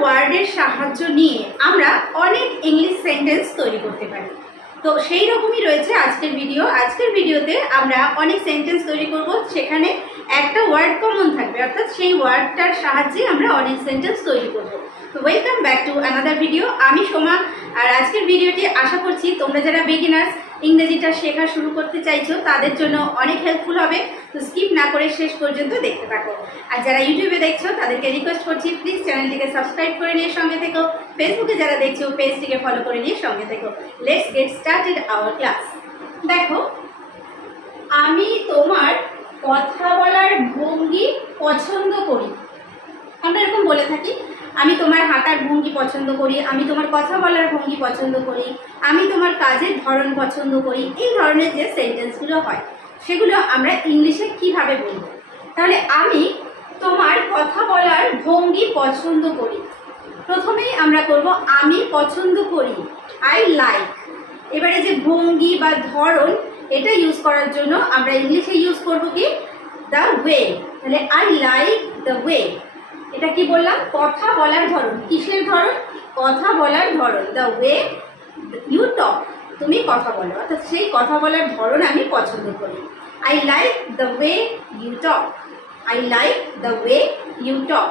ওয়ার্ডের সাহায্য নিয়ে আমরা অনেক ইংলিশ সেন্টেন্স তৈরি করতে পারি। তো সেই রকমই রয়েছে আজকের ভিডিও আজকের ভিডিওতে আমরা অনেক সেন্টেন্স তৈরি করব, সেখানে একটা ওয়ার্ড কমন থাকবে, অর্থাৎ সেই ওয়ার্ডটার সাহায্যে আমরা অনেক সেন্টেন্স তৈরি করব। তো welcome back to another video আমি সোমা, আর আজকের ভিডিওটি আশা করছি তোমরা যারা বিগিনার্স ইংরেজিটা শেখা শুরু করতে চাইছো, তাদের জন্য অনেক হেল্পফুল হবে। তো স্কিপ না করে শেষ পর্যন্ত দেখতে থাকো। আর যারা ইউটিউবে দেখছ, তাদেরকে রিকোয়েস্ট করছি প্লিজ চ্যানেলটিকে সাবস্ক্রাইব করে নিয়ে সঙ্গে থেকো। ফেসবুকে যারা দেখছ পেজটিকে ফলো করে নিয়ে সঙ্গে থেকো। Let's get started our class দেখো, আমি তোমার কথা বলার ভঙ্গি পছন্দ করি। আমরা এরকম বলে থাকি আমি তোমার হাঁটার ভঙ্গি পছন্দ করি, আমি তোমার কথা বলার ভঙ্গি পছন্দ করি, আমি তোমার কাজের ধরন পছন্দ করি, এই ধরনের যে সেন্টেন্সগুলো হয়, সেগুলো আমরা ইংলিশে কীভাবে বলব? তাহলে আমি তোমার কথা বলার ভঙ্গি পছন্দ করি। প্রথমেই আমরা করব, আমি পছন্দ করি আই লাইক এবারে যে ভঙ্গি বা ধরন, এটা ইউজ করার জন্য আমরা ইংলিশে ইউজ করব কি? দ্য ওয়ে তাহলে আই লাইক দ্য ওয়ে এটা কি বললাম? কথা বলার ধরন। কিসের ধরন? কথা বলার ধরন। দ্য ওয়ে ইউ টক তুমি কথা বলো। অর্থাৎ সেই কথা বলার ধরন আমি পছন্দ করি। I like the way you talk I like the way you talk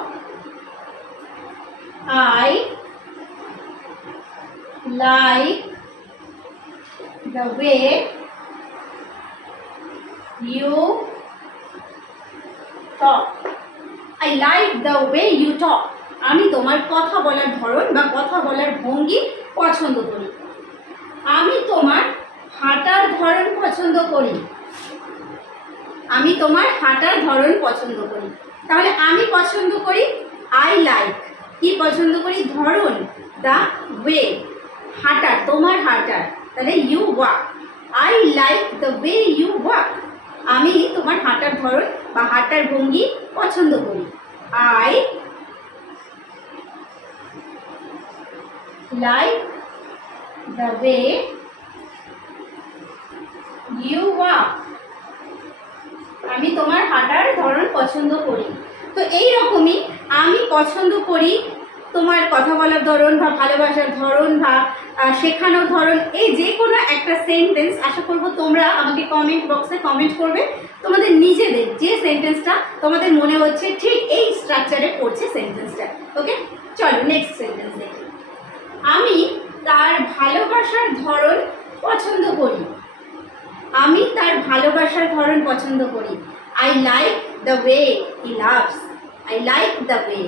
I like the way you talk. I like the way you talk. আমি তোমার কথা বলার ধরন বা কথা বলার ভঙ্গি পছন্দ করি। আমি তোমার হাঁটার ধরন পছন্দ করি। আমি তোমার হাঁটার ধরন পছন্দ করি। তাহলে আমি পছন্দ করি আই লাইক কি পছন্দ করি? ধরন দ্য ওয়ে হাঁটার, তোমার হাঁটার। তাহলে you walk I like the way you walk আমি তোমার হাঁটার ধরন বা হাঁটার ভঙ্গি পছন্দ করি। I like the way you walk আমি তোমার হাঁটার ধরন পছন্দ করি। তো এই রকমই আমি পছন্দ করি তোমার কথা বলার ধরন বা ভালোবাসার ধরন বা শেখানোর ধরন, এই যে কোনো একটা সেন্টেন্স আশা করব তোমরা আমাকে কমেন্ট বক্সে কমেন্ট করবে। তোমাদের নিজেদের যে সেন্টেন্সটা তোমাদের মনে হচ্ছে, ঠিক এই স্ট্রাকচারে পড়ছে সেন্টেন্সটা ওকে চলো নেক্সট সেন্টেন্স দেখি। আমি তার ভালোবাসার ধরন পছন্দ করি। আমি তার ভালোবাসার ধরন পছন্দ করি। I like the way he loves I like the way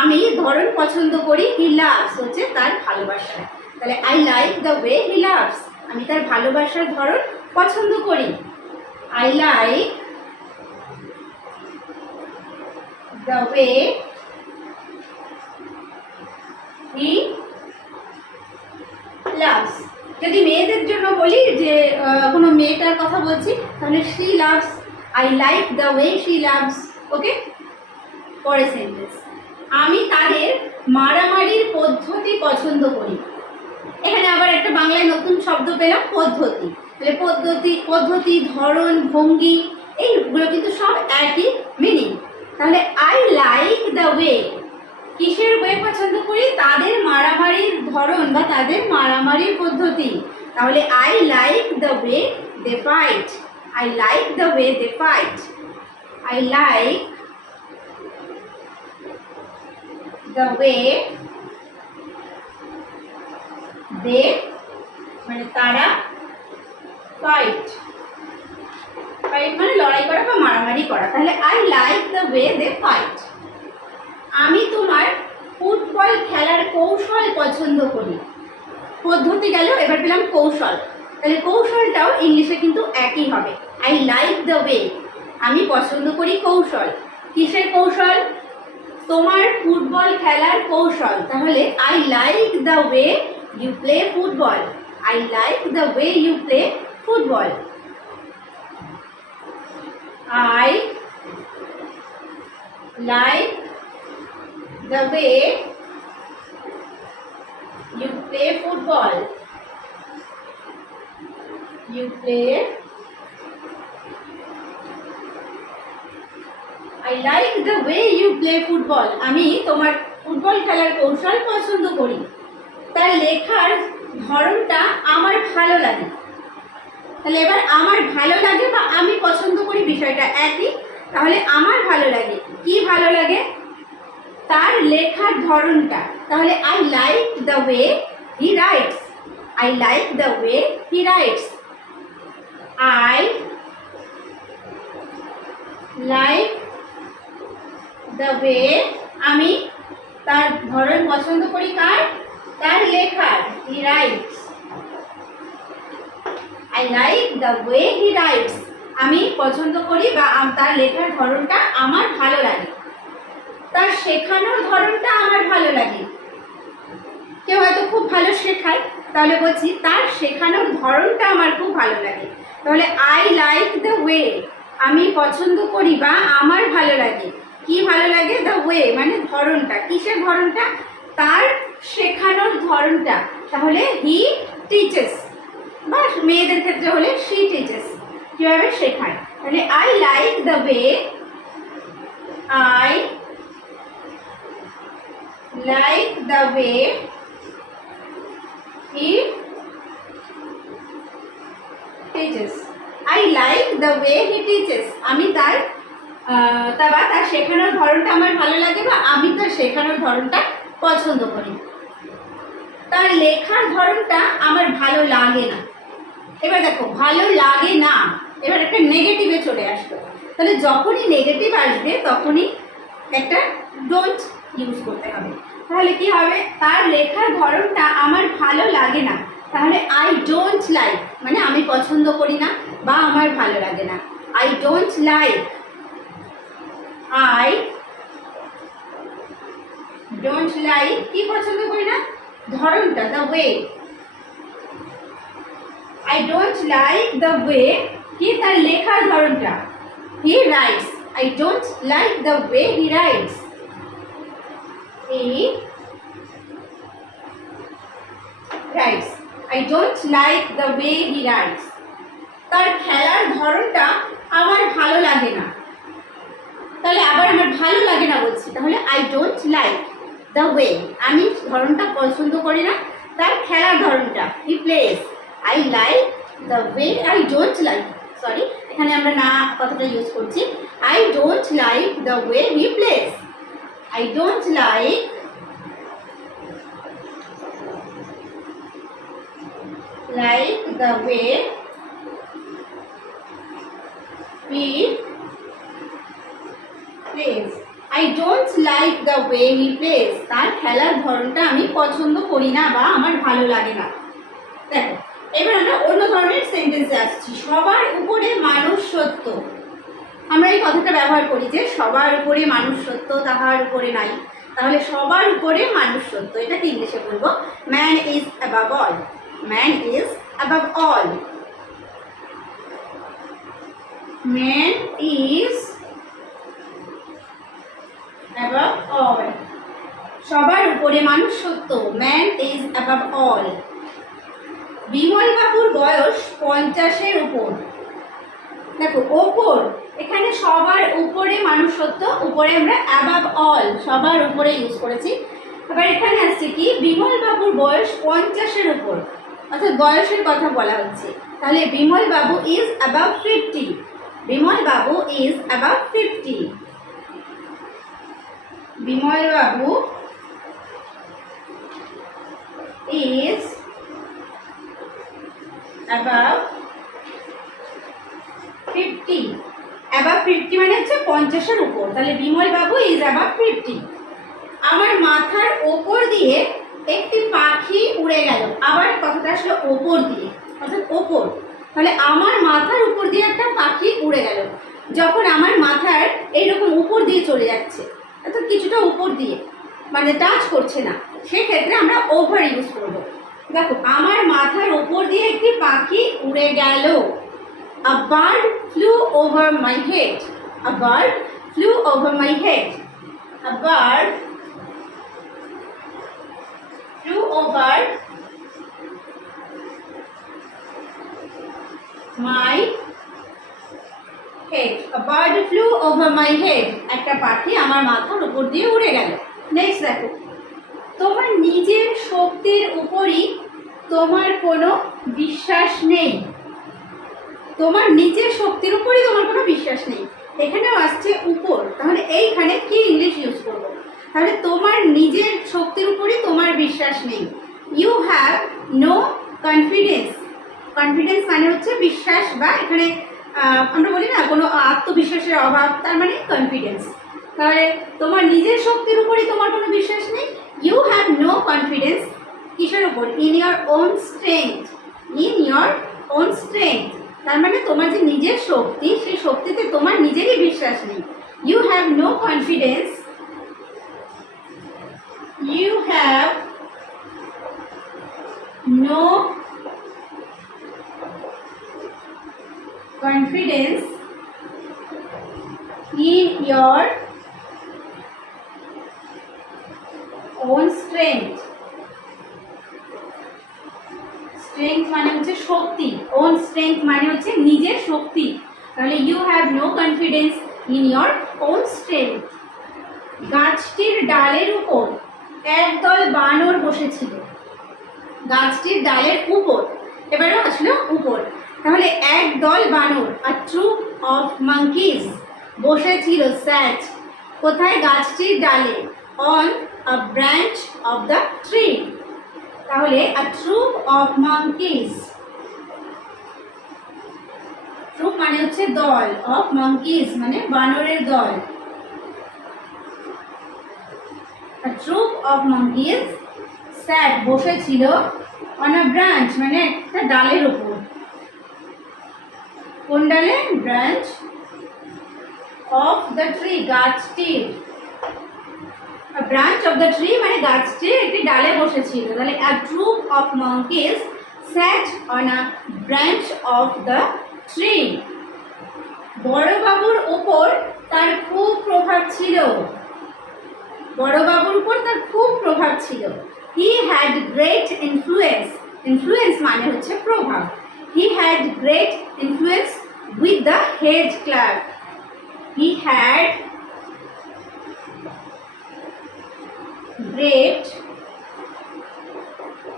আমি ধরন পছন্দ করি হি লাভস হচ্ছে তার ভালোবাসা। তাহলে I like the way he loves আমি তার ভালোবাসার ধরন পছন্দ করি। I like the way he loves যদি মেয়েদের জন্য বলি যে কোনো মেয়েটার কথা বলছি, তাহলে she loves I like the way she loves okay পরে সেন্টেন্স আমি তাদের মারামারির পদ্ধতি পছন্দ করি। এখানে আবার একটা বাংলায় নতুন শব্দ পেলাম, পদ্ধতি। তাহলে পদ্ধতি পদ্ধতি, ধরন, ভঙ্গি, এইগুলো কিন্তু সব একই মিনিং তাহলে আই লাইক দ্য ওয়ে কিসের ওয়ে পছন্দ করি? তাদের মারামারির ধরন বা তাদের মারামারির পদ্ধতি। তাহলে I like the way they fight I like the way they fight I like the way they মানে তারা ফাইট ফাইট মানে লড়াই করা বা মারামারি করা। তাহলে I like the way they fight আমি তোমার ফুটবল খেলার কৌশল পছন্দ করি। পদ্ধতি গেল, এবার পেলাম কৌশল। তাহলে কৌশলটাও ইংলিশে কিন্তু একই হবে। আই লাইক দ্য ওয়ে আমি পছন্দ করি কৌশল। কিসের কৌশল? তোমার ফুটবল খেলার কৌশল তাহলে I like the way you play football I like the way you play football I like the way you play football. You play. I the way you you football আমি তোমার ফুটবল খেলার কৌশল পছন্দ করি। তার লেখার ধরনটা আমার ভালো লাগে। তাহলে এবার আমার ভালো লাগে বা আমি পছন্দ করি বিষয়টা একই, তাহলে আমার ভালো লাগে। কি ভালো লাগে? তার লেখার ধরনটা। তাহলে I like the way he writes I like the way he writes I like the way আমি তার ধরন পছন্দ করি কার? তার লেখার। He writes I like the way he writes আমি পছন্দ করি বা তার লেখার ধরনটা আমার ভালো লাগে। তার শেখানোর ধরনটা আমার ভালো লাগে। কেউ হয়তো খুব ভালো শেখায়, তাহলে বলছি তার শেখানোর ধরনটা আমার খুব ভালো লাগে। তাহলে আই লাইক দ্য ওয়ে আমি পছন্দ করি বা আমার ভালো লাগে। কি ভালো লাগে? দ্য ওয়ে মানে ধরনটা। কিসের ধরনটা? তার শেখানোর ধরনটা। তাহলে হি টিচেস বা মেয়েদের ক্ষেত্রে হলে শি টিচেস কীভাবে শেখায়? তাহলে I like the way I like the way he teaches I like the way he teaches আমি তার তা বা, তার শেখানোর ধরনটা আমার ভালো লাগে বা আমি তার শেখানোর ধরনটা পছন্দ করি। তার লেখার ধরনটা আমার ভালো লাগে না। এবার দেখো, ভালো লাগে না, এবার একটা নেগেটিভে চলে আসলো। তাহলে যখনই নেগেটিভ আসবে, তখনই একটা ডোন্ট ইউজ করতে হবে। তাহলে কি হবে? তার লেখার ধরনটা আমার ভালো লাগে না। তাহলে আই ডোন্ট লাইক মানে আমি পছন্দ করি না বা আমার ভালো লাগে না। I don't like I don't like কি পছন্দ করি না? ধরনটা the way I don't like the way কি তার লেখার ধরনটা he writes I don't like the way he writes he writes I don't like the way he writes তার খেলার ধরনটা আমার ভালো লাগে না। তাহলে আবার আমার ভালো লাগে না বলছি। তাহলে I don't like the way আমি ধরনটা পছন্দ করি না, তার খেলার ধরনটা। He plays I like the way I don't like sorry এখানে আমরা না কথাটা ইউজ করছি। I don't like the way he plays I don't like like the way he plays I don't like the way he plays তার খেলার ধরনটা আমি পছন্দ করি না বা আমার ভালো লাগে না। দেখো, এবার আমরা অন্য ধরনের সেন্টেন্সে আসছি। সবার উপরে মানুষ সত্য আমরা এই কথাটা ব্যবহার করি যে সবার উপরে মানুষ সত্য তাহার উপরে নাই। তাহলে সবার উপরে মানুষ সত্য এটাকে ইংলিশে বলব? Man is above all man is above all man is above all সবার উপরে মানুষ সত্য man is above all Bimal বাবুর বয়স পঞ্চাশের উপর। দেখো, ওপর। এখানে সবার উপরে মানুষ সত্য উপরে আমরা অ্যাবাভ অল সবার উপরে ইউজ করেছি। এবার এখানে আসছে কি? বিমল বাবুর বয়স পঞ্চাশের উপর। অর্থাৎ বয়সের কথা বলা হচ্ছে। তাহলে বিমল বাবু is above fifty Bimal Babu is above fifty Bimal Babu is above 50 above 50 মানে হচ্ছে পঞ্চাশের উপর। তাহলে বিমল বাবু ইজ above 50 আমার মাথার ওপর দিয়ে একটি পাখি উড়ে গেল। আবার কথাটা আসলে ওপর দিয়ে। অর্থাৎ ওপর। তাহলে আমার মাথার উপর দিয়ে একটা পাখি উড়ে গেল। যখন আমার মাথার এইরকম উপর দিয়ে চলে যাচ্ছে। অর্থাৎ কিছুটা উপর দিয়ে মানে টাচ করছে না। সেক্ষেত্রে আমরা ওভার ইউজ করব। দেখো, আমার মাথার উপর দিয়ে একটি পাখি উড়ে গেল। A bird flew over my head a bird flew over my head a bird flew over my head bird flew over my head একটা পাখি আমার মাথার উপর দিয়ে উড়ে গেল। নেক্সট দেখো। শক্তির উপরই তোমার কোনো বিশ্বাস নেই। তোমার নিজের শক্তির উপরই তোমার কোনো বিশ্বাস নেই। এখানেও আসছে উপর। তাহলে এইখানে কি ইংলিশ ইউজ করব? তাহলে তোমার নিজের শক্তির উপরই তোমার বিশ্বাস নেই। You have no confidence confidence মানে হচ্ছে বিশ্বাস বা এখানে আমরা বলি না, কোনো আত্মবিশ্বাসের অভাব, তার মানে কনফিডেন্স তাহলে তোমার নিজের শক্তির উপরই তোমার কোনো বিশ্বাস নেই? ইউ হ্যাভ নো কনফিডেন্স কিসের উপর? In your own strength in your own strength তার মানে তোমার যে নিজের শক্তি, সেই শক্তিতে তোমার নিজেরই বিশ্বাস নেই। You have no confidence you have no confidence in your own strength. Strength মানে হচ্ছে শক্তি। ওন স্ট্রেংথ মানে হচ্ছে নিজের শক্তি। তাহলে you have no confidence in your own strength গাছটির ডালের উপর একদল বানর বসেছিল। গাছটির ডালের উপর। এবারে আসলো উপর। তাহলে এক দল বানর আর ট্রুপ অফ মাঙ্কিজ বসেছিল স্যাচ। কোথায় গাছটির ডালে? On a branch of the tree তাহলে a troop of monkeys troop মানে হচ্ছে দল অফ মাঙ্কিজ মানে বানরের দল। A troop of monkeys sat বসেছিল অন a ব্রাঞ্চ মানে একটা ডালের উপর। ডালে ব্রাঞ্চ অফ দ্য ট্রি গাছটির ব্রাঞ্চ অফ দ্য ট্রি মানে গাছটির একটি ডালে বসেছিল। তাহলে a troop of monkeys sat on a branch of the tree বড়বাবুর ওপর তার খুব প্রভাব ছিল। বড়বাবুর উপর তার খুব প্রভাব ছিল। He had great influence influence মানে হচ্ছে প্রভাব। He had great influence With the head clerk he had great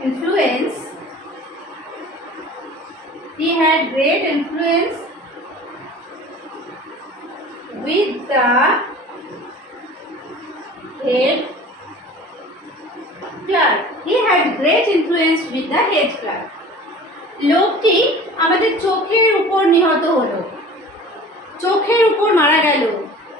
influence he had great influence with the head clerk. He had great influence with the head clerk. লোকটি আমাদের চোখের উপর নিহত হলো। চোখের উপর মারা গেল।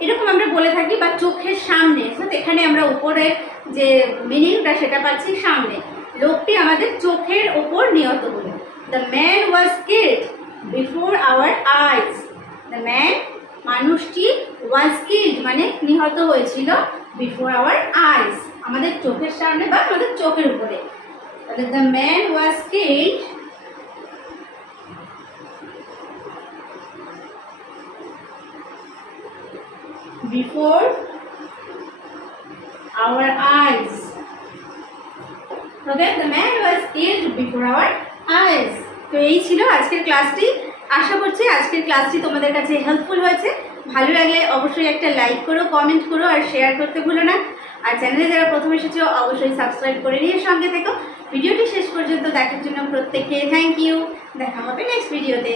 এরকম আমরা বলে থাকি, বা চোখের সামনে। এখানে আমরা উপরে যে মিনিংটা সেটা পাচ্ছি সামনে। লোকটি আমাদের চোখের ওপর নিহত হলো। The man was killed before our eyes the man মানুষটি ওয়াজ কিল্ড মানে নিহত হয়েছিল বিফোর আওয়ার আইস আমাদের চোখের সামনে বা আমাদের চোখের উপরে। তাহলে the man was killed before our eyes. Okay, the man was killed before our eyes. তো এই ছিল আজকের ক্লাসটি আশা করছি আজকের ক্লাসটি তোমাদের কাছে হেল্পফুল হয়েছে। ভালো লাগলে অবশ্যই একটা লাইক করো কমেন্ট করো আর শেয়ার করতে ভুলো না। আর চ্যানেলে যারা প্রথম এসেছ অবশ্যই সাবস্ক্রাইব করে নিয়ে সঙ্গে থেকো। ভিডিওটি শেষ পর্যন্ত দেখার জন্য প্রত্যেককে থ্যাংক ইউ দেখা হবে নেক্সট ভিডিওতে